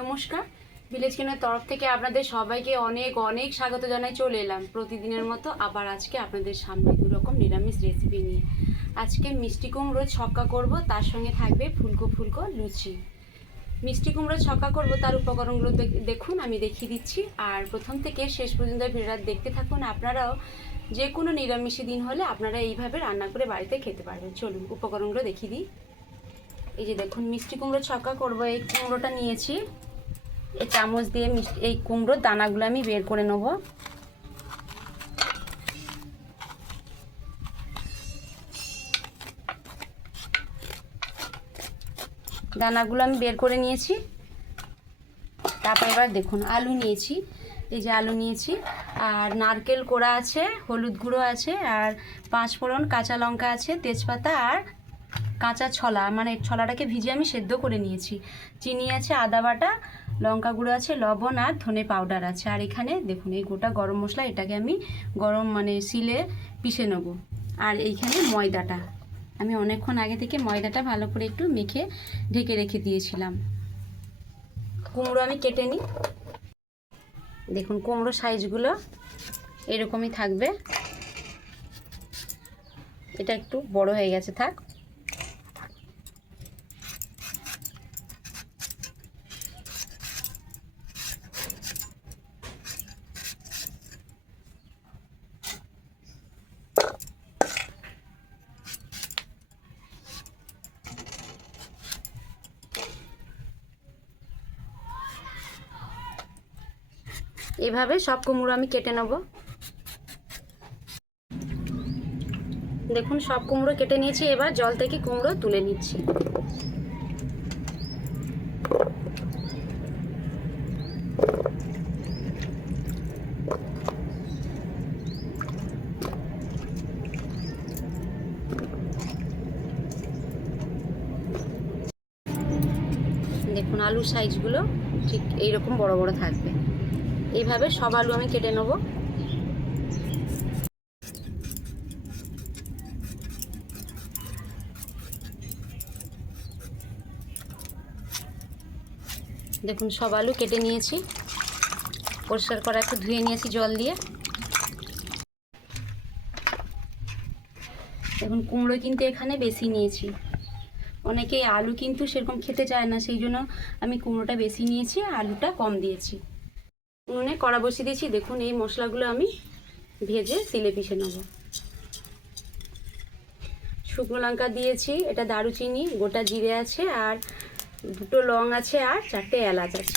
নমস্কার। ভিলেজ কেনার তরফ থেকে আপনাদের সবাইকে অনেক অনেক স্বাগত জানাই চলে এলাম। প্রতিদিনের মতো আবার আজকে আপনাদের সামনে দু রকম নিরামিষ রেসিপি নিয়ে। আজকে মিষ্টি কুমড়ো ছক্কা করব, তার সঙ্গে থাকবে ফুলকো ফুলকো লুচি। মিষ্টি কুমড়ো ছক্কা করব, তার উপকরণগুলো দেখুন, আমি দেখিয়ে দিচ্ছি। আর প্রথম থেকে শেষ পর্যন্ত ভিডিওটা দেখতে থাকুন। আপনারাও যে কোনো নিরামিষী দিন হলে আপনারা এইভাবে রান্না করে বাড়িতে খেতে পারবেন। চলুন, উপকরণগুলো দেখিয়ে দিই। এই যে দেখুন, মিষ্টি কুমড়ো ছক্কা করব, এই কুমড়োটা নিয়েছি। এই চামচ দিয়ে এই কুমড়োর দানাগুলো আমি বের করে নেব। দানাগুলো আমি বের করে নিয়েছি। তারপর এবার দেখুন, আলু নিয়েছি। এই যে আলু নিয়েছি, আর নারকেল কোড়া আছে, হলুদ গুঁড়ো আছে, আর পাঁচ ফোড়ন কাঁচা লঙ্কা আছে, তেজপাতা আর কাঁচা ছলা। মানে ছলাটাকে ভিজে আমি সেদ্ধ করে নিয়েছি। চিনি আছে, আদা বাটা লঙ্কা গুঁড়ো আছে, লবণ আর ধনে পাউডার আছে। আর এখানে দেখুন, এই গোটা গরম মশলা এটাকে আমি গরম মানে শিলে পিষে নেব। আর এইখানে ময়দাটা। আমি অনেকক্ষণ আগে থেকে ময়দাটা ভালো করে একটু মেখে ঢেকে রেখে দিয়েছিলাম। কুমড়ো আমি কেটে নিই। দেখুন, কুমড়ো সাইজগুলো এরকমই থাকবে। এটা একটু বড় হয়ে গেছে, থাক। এভাবে সব কুমড়ো আমি কেটে নেব। দেখুন, সব কুমড়ো কেটে নিয়েছি। এবার জল থেকে কুমড়ো তুলে নিচ্ছি। দেখুন, আলুর সাইজগুলো ঠিক এইরকম বড় বড় থাকবে। এইভাবে সব আলু আমি কেটে নেব। দেখুন, সব আলু কেটে নিয়েছি। পরিষ্কার করা একটু ধুয়ে নিয়েছি জল দিয়ে। দেখুন, কুমড়ো কিন্তু এখানে বেশি নিয়েছি। অনেকেই আলু কিন্তু সেরকম খেতে চায় না, সেই জন্য আমি কুমড়োটা বেশি নিয়েছি, আলুটা কম দিয়েছি। উনুনে কড়া বসিয়ে দিয়েছি। দেখুন, এই মশলাগুলো আমি ভেজে তেলে পিষে নেব। শুকনো লঙ্কা দিয়েছি, এটা দারুচিনি, গোটা জিরে আছে আর দুটো লং আছে আর চারটে এলাচ আছে।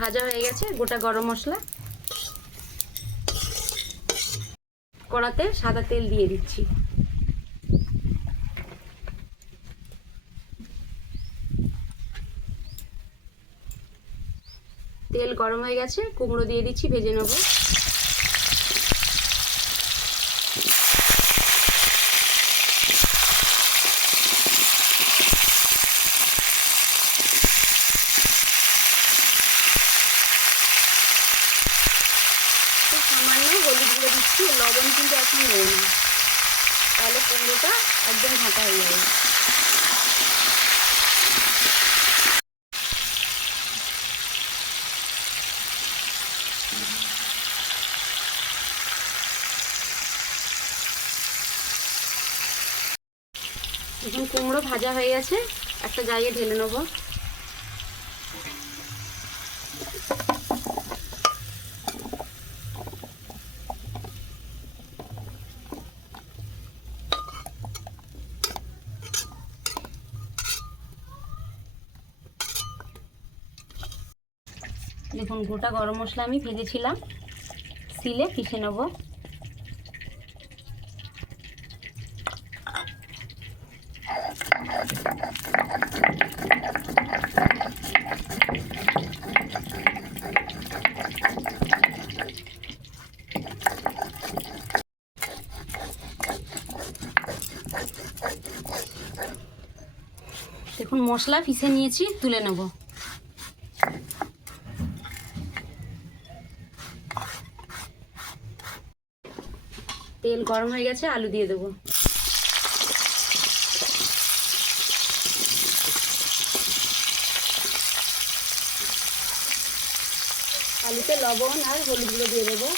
ভাজা হয়ে গেছে গোটা গরম মশলা। কড়াতে সাদা তেল দিয়ে দিচ্ছি। তেল গরম হয়ে গেছে, কুমড়ো দিয়ে দিচ্ছি, ভেজে নেব। দিচ্ছি, লবণ কিন্তু এখন নেই। না তাহলে কুমড়োটা একদম ঢাকা হয়ে যাবে। এখন কুমড়ো ভাজা হয়ে গেছে, একটা জায়গায় ঢেলে নেব। দেখুন, গোটা গরম মশলা আমি ভেজেছিলাম। সিলে পিষে নেব। দেখুন, মশলা পিষে নিয়েছি, তুলে নেব। তেল গরম হয়ে গেছে, আলু দিয়ে দেবো। আলুতে লবণ আর হলুদ গুঁড়ো দিয়ে দেবো।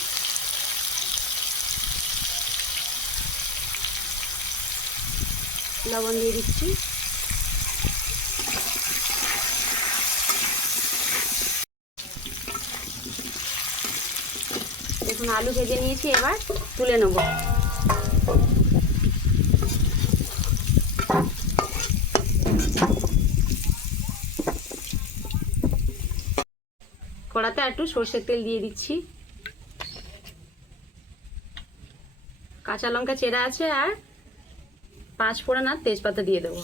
লবণ দিয়ে দিচ্ছি। দেখুন, আলু ভেজে নিয়েছি, এবার তুলে নেব। কড়াতে একটু সর্ষের তেল দিয়ে দিচ্ছি। কাঁচা লঙ্কা চেরা আছে আর পাঁচ ফোড়ন আর তেজপাতা দিয়ে দেবো।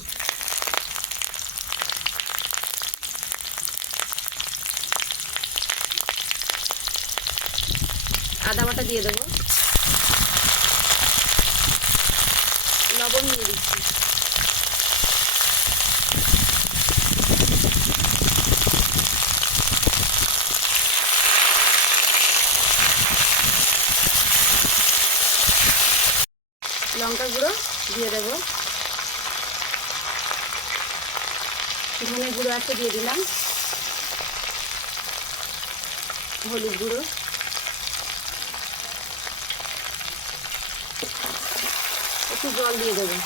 আদা বাটা দিয়ে দেবো। লবণ দিয়ে দিচ্ছি লঙ্কা গুঁড়ো দিয়ে দেবো ধনে গুঁড়ো আছে দিয়ে দিলাম। হলুদ গুঁড়ো। একটু জল দিয়ে দেবো।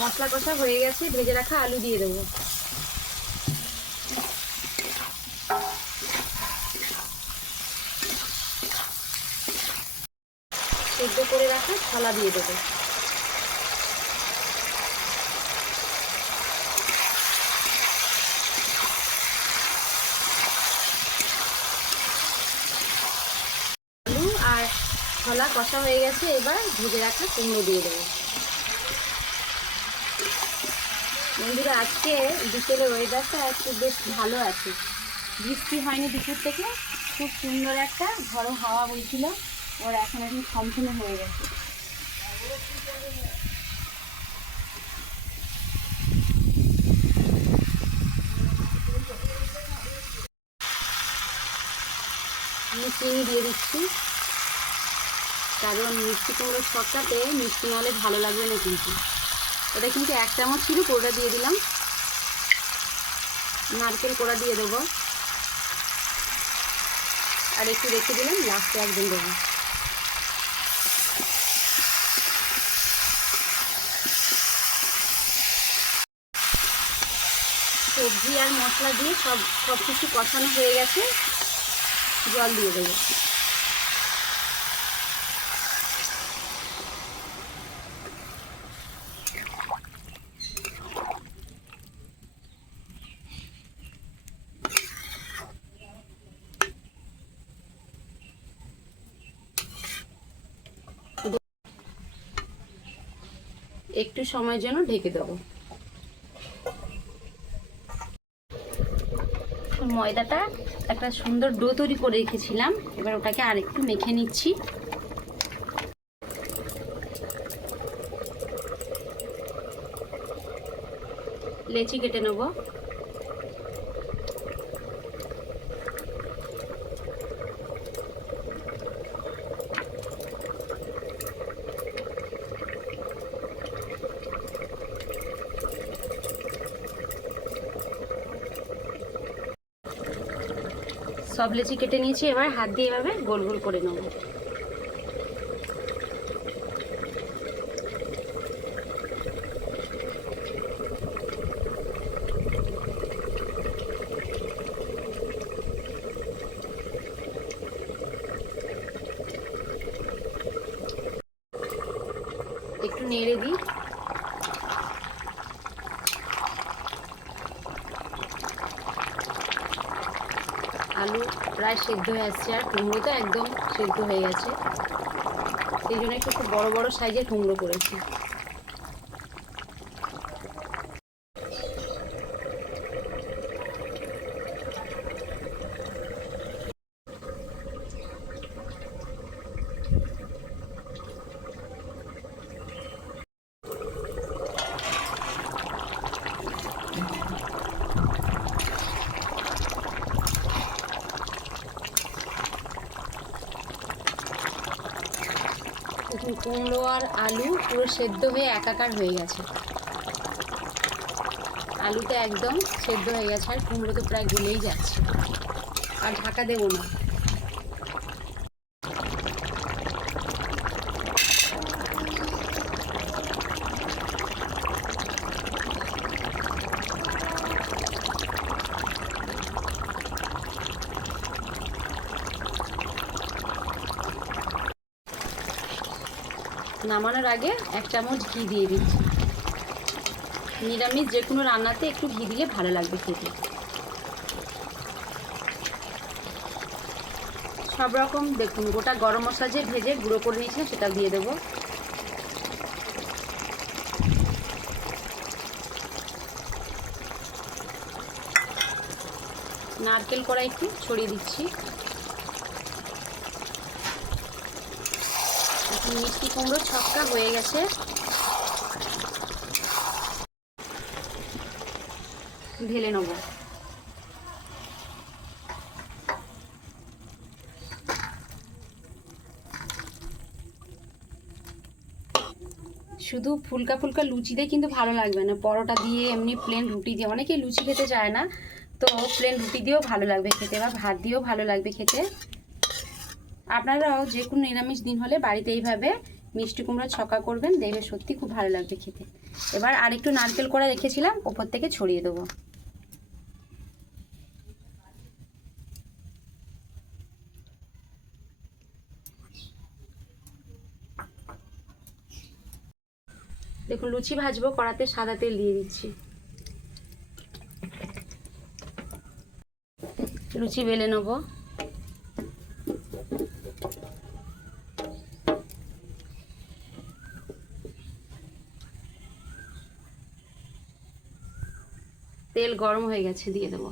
মশলা কষা হয়ে গেছে, ভেজে রাখা আলু দিয়ে দেবো। সেদ্ধ করে রাখা ছলা দিয়ে দেবো আলু আর ছলা কষা হয়ে গেছে, এবার ভেজে রাখা কুমড়ো দিয়ে দেবো। বন্ধুরা, আজকে বিকেলের ওয়েদারটা একটু বেশ ভালো আছে। বৃষ্টি হয়নি দুপুর থেকে, খুব সুন্দর একটা ঝড়ো হাওয়া বইছিল, ওর এখন এখন থমথমে হয়ে গেছে। আমি চিনি দিয়ে দিচ্ছি। কারণ মিষ্টি কুমড়োর ছক্কাতে মিষ্টি নাহলে ভালো লাগবে না কিন্তু। ওটা কিন্তু এক চামচ ছিল পুরোটা দিয়ে দিলাম। নারকেল কোড়া দিয়ে দেবো। আর একটু রেখে দিলাম, লাস্টে একদম দেবো। সবজি আর মশলা দিয়ে সব সব কিছু কষানো হয়ে গেছে। জল দিয়ে দেবো। একটু সময়ের জন্য ঢেকে দেবো। ময়দাটা একটা সুন্দর ডো তৈরি করে রেখেছিলাম। এবার ওটাকে আর একটু মেখে নিচ্ছি। লেচি কেটে নেব। সব লেচি কেটে নিয়েছি, এবার হাত দিয়ে এভাবে গোল গোল করে নেব। একটু নেড়ে দিই। আলু প্রায় সেদ্ধ হয়ে আসছে আর কুমড়ো তো একদম সেদ্ধ হয়ে গেছে। সেই জন্য একটু খুব বড়ো বড়ো সাইজের কুমড়ো করেছি। কুমড়ো আর আলু পুরো সেদ্ধ হয়ে একাকার হয়ে গেছে। আলুটা একদম সেদ্ধ হয়ে গেছে আর কুমড়ো তো প্রায় গলেই যাচ্ছে। আর ঢাকা দেবো না। নামানোর আগে এক চামচ ঘি দিয়ে দিচ্ছি। নিরামিষ যে কোনো রান্নাতে একটু ঘি দিলে ভালো লাগবে খেতে। সব রকম দেখুন, গোটা গরম মশলা যে ভেজে গুঁড়ো করে নিয়েছিলাম সেটা দিয়ে দেবো। নারকেল কড়া একটু ছড়িয়ে দিচ্ছি। মিষ্টি কুমড়ো ছক্কা হয়ে গেছে। ঢেলে নেব। শুধু ফুলকা ফুলকা লুচি দিয়ে কিন্তু ভালো লাগবে না। পরোটা দিয়ে, এমনি প্লেন রুটি দিয়ে। অনেকেই লুচি খেতে চায় না, তো প্লেন রুটি দিয়েও ভালো লাগবে খেতে বা ভাত দিয়েও ভালো লাগবে খেতে। আপনারাও যে কোনো নিরামিষ দিন হলে বাড়িতে এইভাবে মিষ্টি কুমড়ো ছকা করবেন দেখবে সত্যি খুব ভালো লাগবে খেতে। এবার আরেকটু নারকেল করে রেখেছিলাম, ওপর থেকে ছড়িয়ে দেবো। দেখুন, লুচি ভাজবো, কড়াতে সাদা তেল দিয়ে দিচ্ছি। লুচি বেলে নেব। গরম হয়ে গেছে দিয়ে দেবো।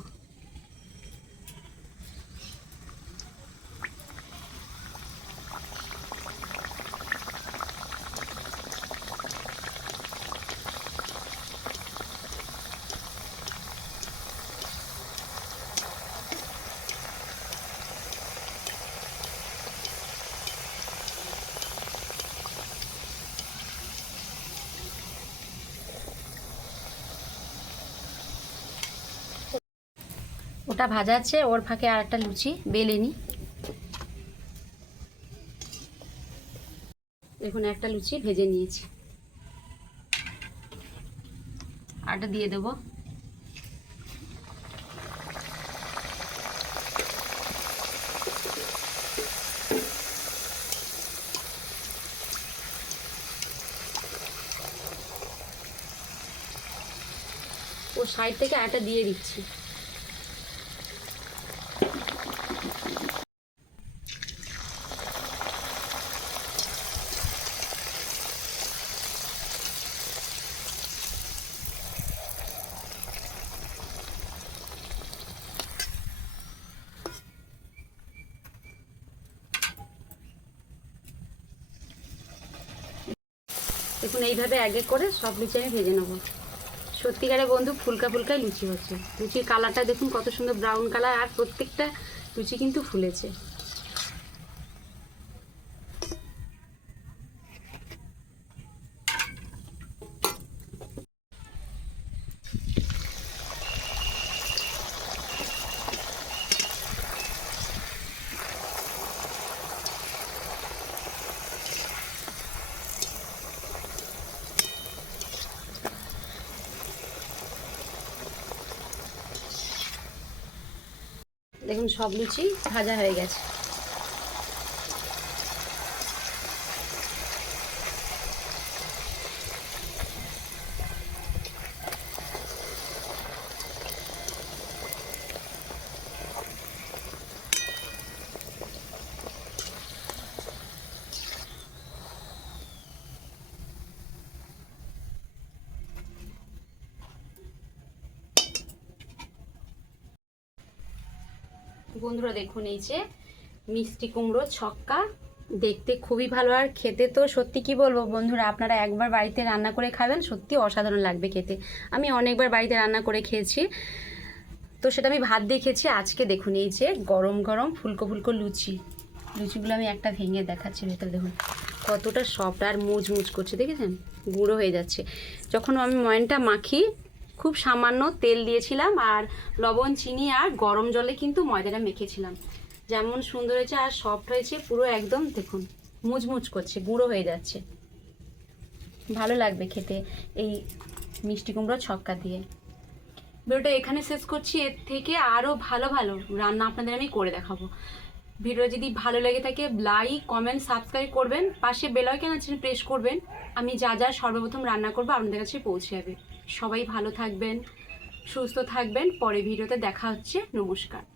ওটা ভাজা আছে, ওর ফাঁকে আর একটা লুচি, বেলে নি। এখন একটা লুচি ভেজে নিয়েছি। আটা দিয়ে দেবো। ও সাইড থেকে আটা দিয়ে দিচ্ছি। দেখুন, এইভাবে এক এক করে সব লুচি আমি ভেজে নেব। সত্যিকারে বন্ধু, ফুলকা ফুলকায় লুচি হচ্ছে। লুচির কালারটা দেখুন, কত সুন্দর ব্রাউন কালার আর প্রত্যেকটা লুচি কিন্তু ফুলেছে। দেখুন সব লুচি ভাজা হয়ে গেছে। বন্ধুরা দেখুন এই যে মিষ্টি কুমড়ো ছক্কা। দেখতে খুবই ভালো আর খেতে তো সত্যি কি বলব বন্ধুরা, আপনারা একবার বাড়িতে রান্না করে খাবেন, সত্যি অসাধারণ লাগবে খেতে। আমি অনেকবার বাড়িতে রান্না করে খেয়েছি। তো সেটা আমি ভাত দিয়ে খেয়েছি। আজকে দেখুন এই যে গরম গরম ফুলকো ফুলকো লুচি। লুচিগুলো আমি একটা ভেঙে দেখাচ্ছি ভেতরে, দেখুন। কতটা সফট আর মুচমুচ করছে, দেখেছেন? গুঁড়ো হয়ে যাচ্ছে। যখন আমি ময়নটা মাখি খুব সামান্য তেল দিয়েছিলাম আর লবণ, চিনি আর গরম জলে কিন্তু ময়দাটা মেখেছিলাম। যেমন সুন্দর হয়েছে আর সফট হয়েছে, পুরো একদম দেখুন মুচমুচ করছে, গুঁড়ো হয়ে যাচ্ছে। ভালো লাগবে খেতে এই মিষ্টি কুমড়ো ছক্কা দিয়ে। ভিডিওটা এখানে শেষ করছি, এর থেকে আরও ভালো ভালো রান্না আপনাদের আমি করে দেখাবো। ভিডিও যদি ভালো লেগে থাকে লাইক কমেন্ট সাবস্ক্রাইব করবেন, পাশে বেল আইকন আছে প্রেস করবেন। আমি যা যা সর্বপ্রথম রান্না করব আপনাদের কাছে পৌঁছে যাবে। সবাই ভালো থাকবেন সুস্থ থাকবেন। পরে ভিডিওতে দেখা হচ্ছে। নমস্কার।